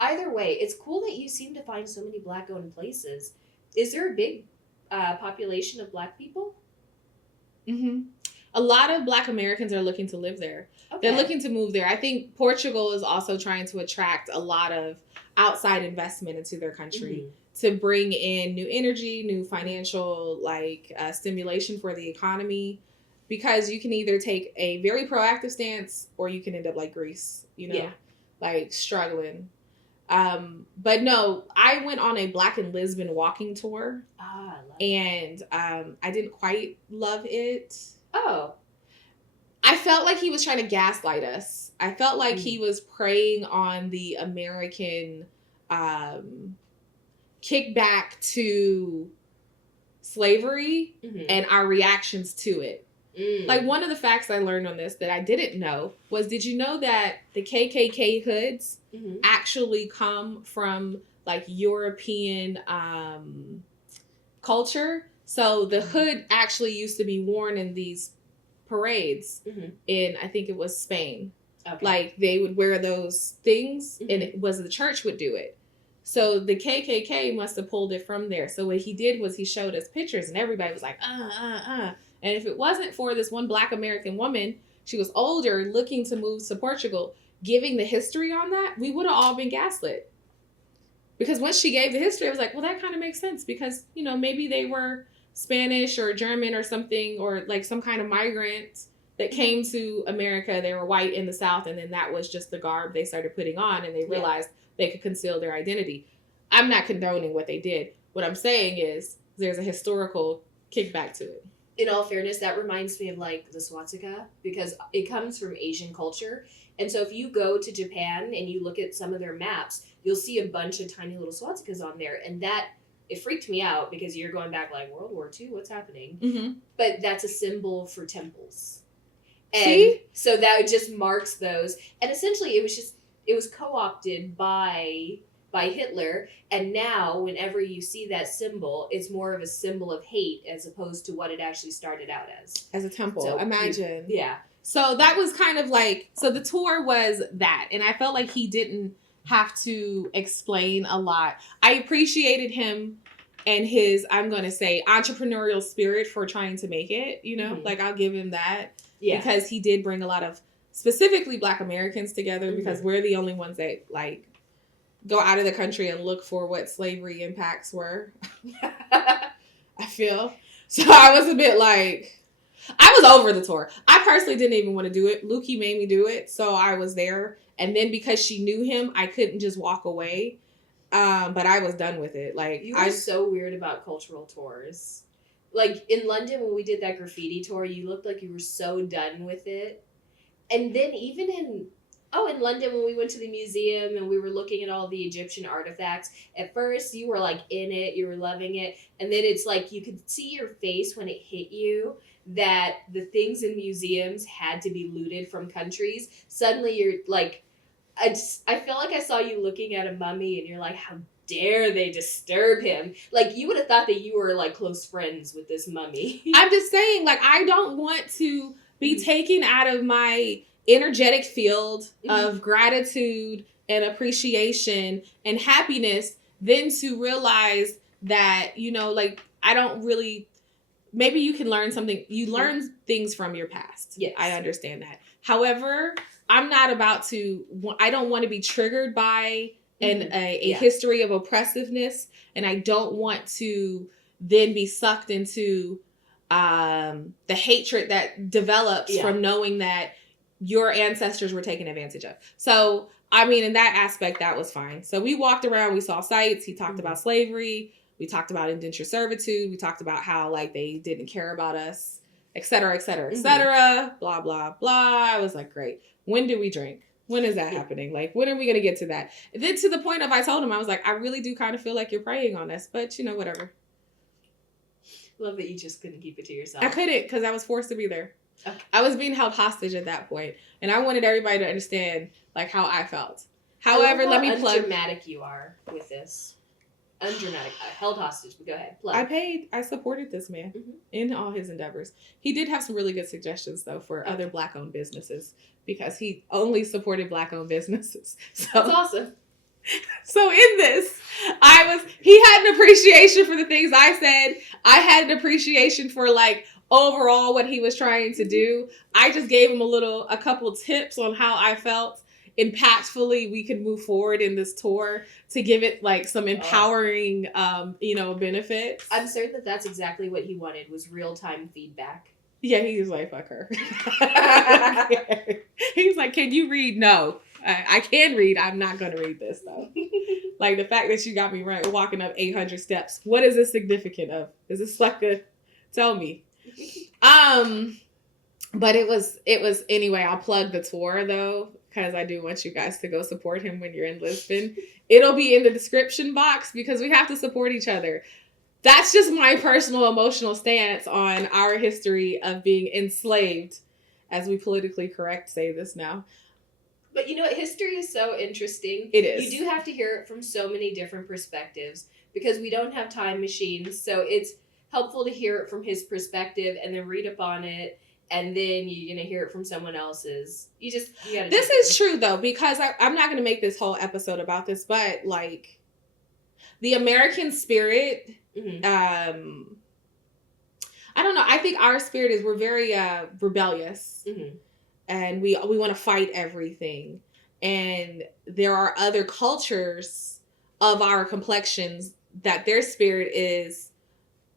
Either way, it's cool that you seem to find so many black-owned places. Is there a big population of black people? Hmm. A lot of Black Americans are looking to live there. They're Okay. looking to move there. I think Portugal is also trying to attract a lot of outside investment into their country Hmm. to bring in new energy, new financial stimulation for the economy. Because you can either take a very proactive stance or you can end up like Greece, Yeah. like struggling. But no, I went on a Black in Lisbon walking tour, Ah, I love it. and I didn't quite love it. Oh. I felt like he was trying to gaslight us. I felt like Mm. he was preying on the American um, kickback to slavery Hmm. and our reactions to it. Like, Mm. one of the facts I learned on this that I didn't know was, did you know that the KKK hoods Hmm. actually come from like European culture? So the Mm. hood actually used to be worn in these parades Hmm. in, I think it was Spain. Okay. Like, they would wear those things, and Hmm. it was the church would do it. So the KKK must have pulled it from there. So what he did was he showed us pictures, and everybody was like, And if it wasn't for this one Black American woman, she was older, looking to move to Portugal, giving the history on that, we would have all been gaslit. Because once she gave the history, I was like, well, that kind of makes sense because, maybe they were Spanish or German or something, or like some kind of migrant that Hmm. came to America. They were white in the South, and then that was just the garb they started putting on, and they Yeah. realized they could conceal their identity. I'm not condoning what they did. What I'm saying is there's a historical kickback to it. In all fairness, that reminds me of like the swastika because it comes from Asian culture. And so if you go to Japan and you look at some of their maps, you'll see a bunch of tiny little swastikas on there. And that it freaked me out because you're going back like World War II, what's happening? Mm-hmm. But that's a symbol for temples. And See? so that just marks those. And essentially it was co-opted by Hitler, and now whenever you see that symbol, it's more of a symbol of hate as opposed to what it actually started out as. As a temple. So Imagine. yeah. So that was kind of like, so the tour was that. And I felt like he didn't have to explain a lot. I appreciated him and his, I'm going to say, entrepreneurial spirit for trying to make it, Mhm. like, I'll give him that. Yeah. Because he did bring a lot of specifically Black Americans together, because we're the only ones that like go out of the country and look for what slavery impacts were. I feel. So I was a bit like, I was over the tour. I personally didn't even want to do it. Lukey made me do it, so I was there. And then because she knew him, I couldn't just walk away. But I was done with it. Like, You were so weird about cultural tours. Like in London when we did that graffiti tour, you looked like you were so done with it. And then even in London when we went to the museum and we were looking at all the Egyptian artifacts, at first you were like in it, you were loving it, and then it's like you could see your face when it hit you that the things in museums had to be looted from countries. Suddenly you're like I feel like I saw you looking at a mummy and you're like, how dare they disturb him? Like you would have thought that you were like close friends with this mummy. I'm just saying, like, I don't want to be taken out of my energetic field of gratitude and appreciation and happiness, then to realize that, like, I don't really, maybe you can learn something. You learn things from your past. Yes. I understand that. However, I'm not about to, I don't want to be triggered by a history of oppressiveness. And I don't want to then be sucked into the hatred that develops from knowing that your ancestors were taken advantage of. So, I mean, in that aspect, that was fine. So we walked around, we saw sights. He talked about slavery. We talked about indentured servitude. We talked about how, like, they didn't care about us, et cetera, et cetera, et cetera, blah, blah, blah. I was like, great. When do we drink? When is that happening? Like, when are we going to get to that? And then to the point of, I told him, I was like, I really do kind of feel like you're preying on us, but, whatever. Love that you just couldn't keep it to yourself. I couldn't because I was forced to be there. Okay. I was being held hostage at that point, and I wanted everybody to understand, like, how I felt. However, let me plug. Undramatic you are with this. Undramatic. Held hostage, but go ahead. Plug. I supported this man in all his endeavors. He did have some really good suggestions, though, for other Black-owned businesses, because he only supported Black-owned businesses. So that's awesome. So in this, he had an appreciation for the things I said. I had an appreciation for like overall what he was trying to do. I just gave him a couple tips on how I felt impactfully we could move forward in this tour to give it like some empowering, benefits. I'm certain that that's exactly what he wanted, was real-time feedback. Yeah, he was like, fuck her. He was like, can you read? No. I can read. I'm not going to read this, though. Like, the fact that you got me walking up 800 steps. What is this significant of? Is this like a... Tell me. But it was... Anyway, I'll plug the tour, though, because I do want you guys to go support him when you're in Lisbon. It'll be in the description box because we have to support each other. That's just my personal emotional stance on our history of being enslaved, as we politically correct say this now. But you know what? History is so interesting. It is. You do have to hear it from so many different perspectives because we don't have time machines. So it's helpful to hear it from his perspective and then read up on it. And then you're going to hear it from someone else's. You gotta. This is true, though, because I'm not going to make this whole episode about this, but like the American spirit... Mm-hmm. I don't know. I think our spirit is we're very rebellious, mm-hmm. and we want to fight everything. And there are other cultures of our complexions that their spirit is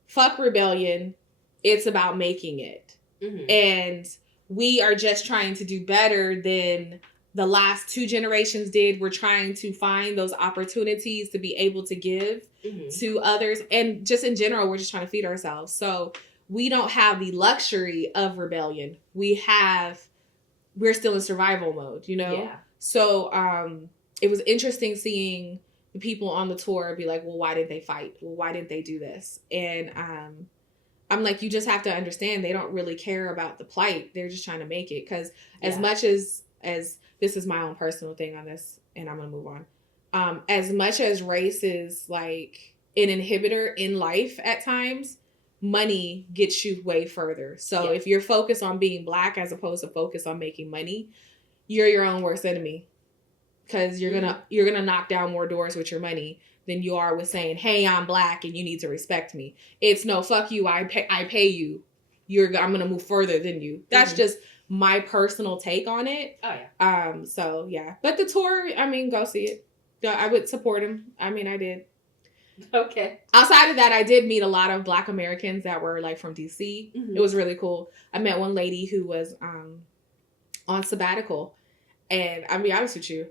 fuck rebellion. It's about making it, mm-hmm. and we are just trying to do better than the last 2 generations did. We're trying to find those opportunities to be able to give mm-hmm. to others. And just in general, we're just trying to feed ourselves. So we don't have the luxury of rebellion. We're still in survival mode, you know? Yeah. So it was interesting seeing the people on the tour be like, well, why didn't they fight? Well, why didn't they do this? And I'm like, you just have to understand they don't really care about the plight. They're just trying to make it. Because as much as this is my own personal thing on this, and I'm going to move on. As much as race is like an inhibitor in life at times, money gets you way further. So if you're focused on being Black as opposed to focused on making money, you're your own worst enemy. Because you're gonna knock down more doors with your money than you are with saying, hey, I'm Black and you need to respect me. It's no, fuck you, I pay you. I'm gonna move further than you. That's mm-hmm. just my personal take on it. Oh yeah. So yeah. But the tour, I mean, go see it. I would support him. I mean, I did. Okay. Outside of that, I did meet a lot of Black Americans that were like from DC. Mm-hmm. It was really cool. I met one lady who was on sabbatical. And I'll be honest with you,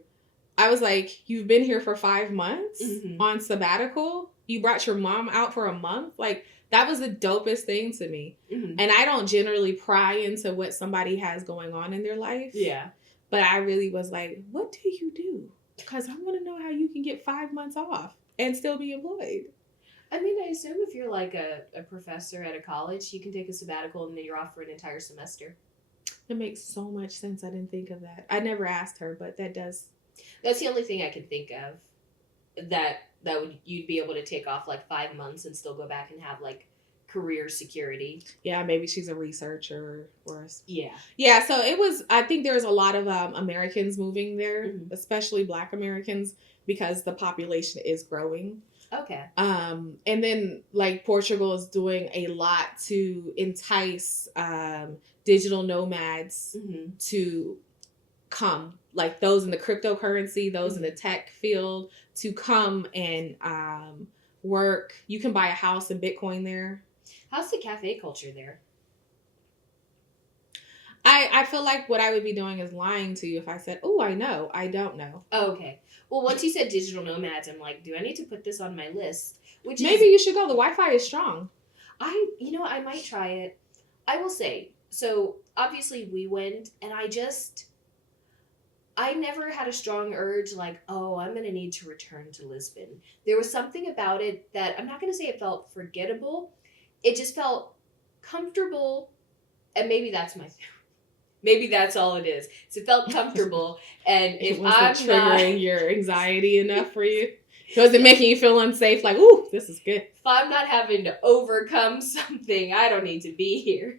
I was like, you've been here for 5 months mm-hmm. on sabbatical? You brought your mom out for a month? Like, that was the dopest thing to me. Mm-hmm. And I don't generally pry into what somebody has going on in their life. Yeah. But I really was like, what do you do? Because I want to know how you can get 5 months off and still be employed. I mean, I assume if you're like a professor at a college, you can take a sabbatical and then you're off for an entire semester. That makes so much sense. I didn't think of that. I never asked her, but that does. That's the only thing I can think of that you'd be able to take off like 5 months and still go back and have like career security. Yeah, maybe she's a researcher or yeah. So it was. I think there's a lot of Americans moving there, mm-hmm. especially Black Americans, because the population is growing. Okay. And then like Portugal is doing a lot to entice digital nomads mm-hmm. to come, like those in the cryptocurrency, those mm-hmm. in the tech field, to come and work. You can buy a house in Bitcoin there. How's the cafe culture there? I feel like what I would be doing is lying to you if I said, oh, I know. I don't know. Oh, okay. Well, once you said digital nomads, I'm like, do I need to put this on my list? Maybe you should go. The Wi-Fi is strong. I might try it. I will say, so obviously we went and I never had a strong urge like, oh, I'm going to need to return to Lisbon. There was something about it that I'm not going to say it felt forgettable. It just felt comfortable. And maybe that's maybe that's all it is. So it felt comfortable. And if I'm triggering your anxiety enough for you, was it making you feel unsafe? Like, ooh, this is good. If I'm not having to overcome something, I don't need to be here.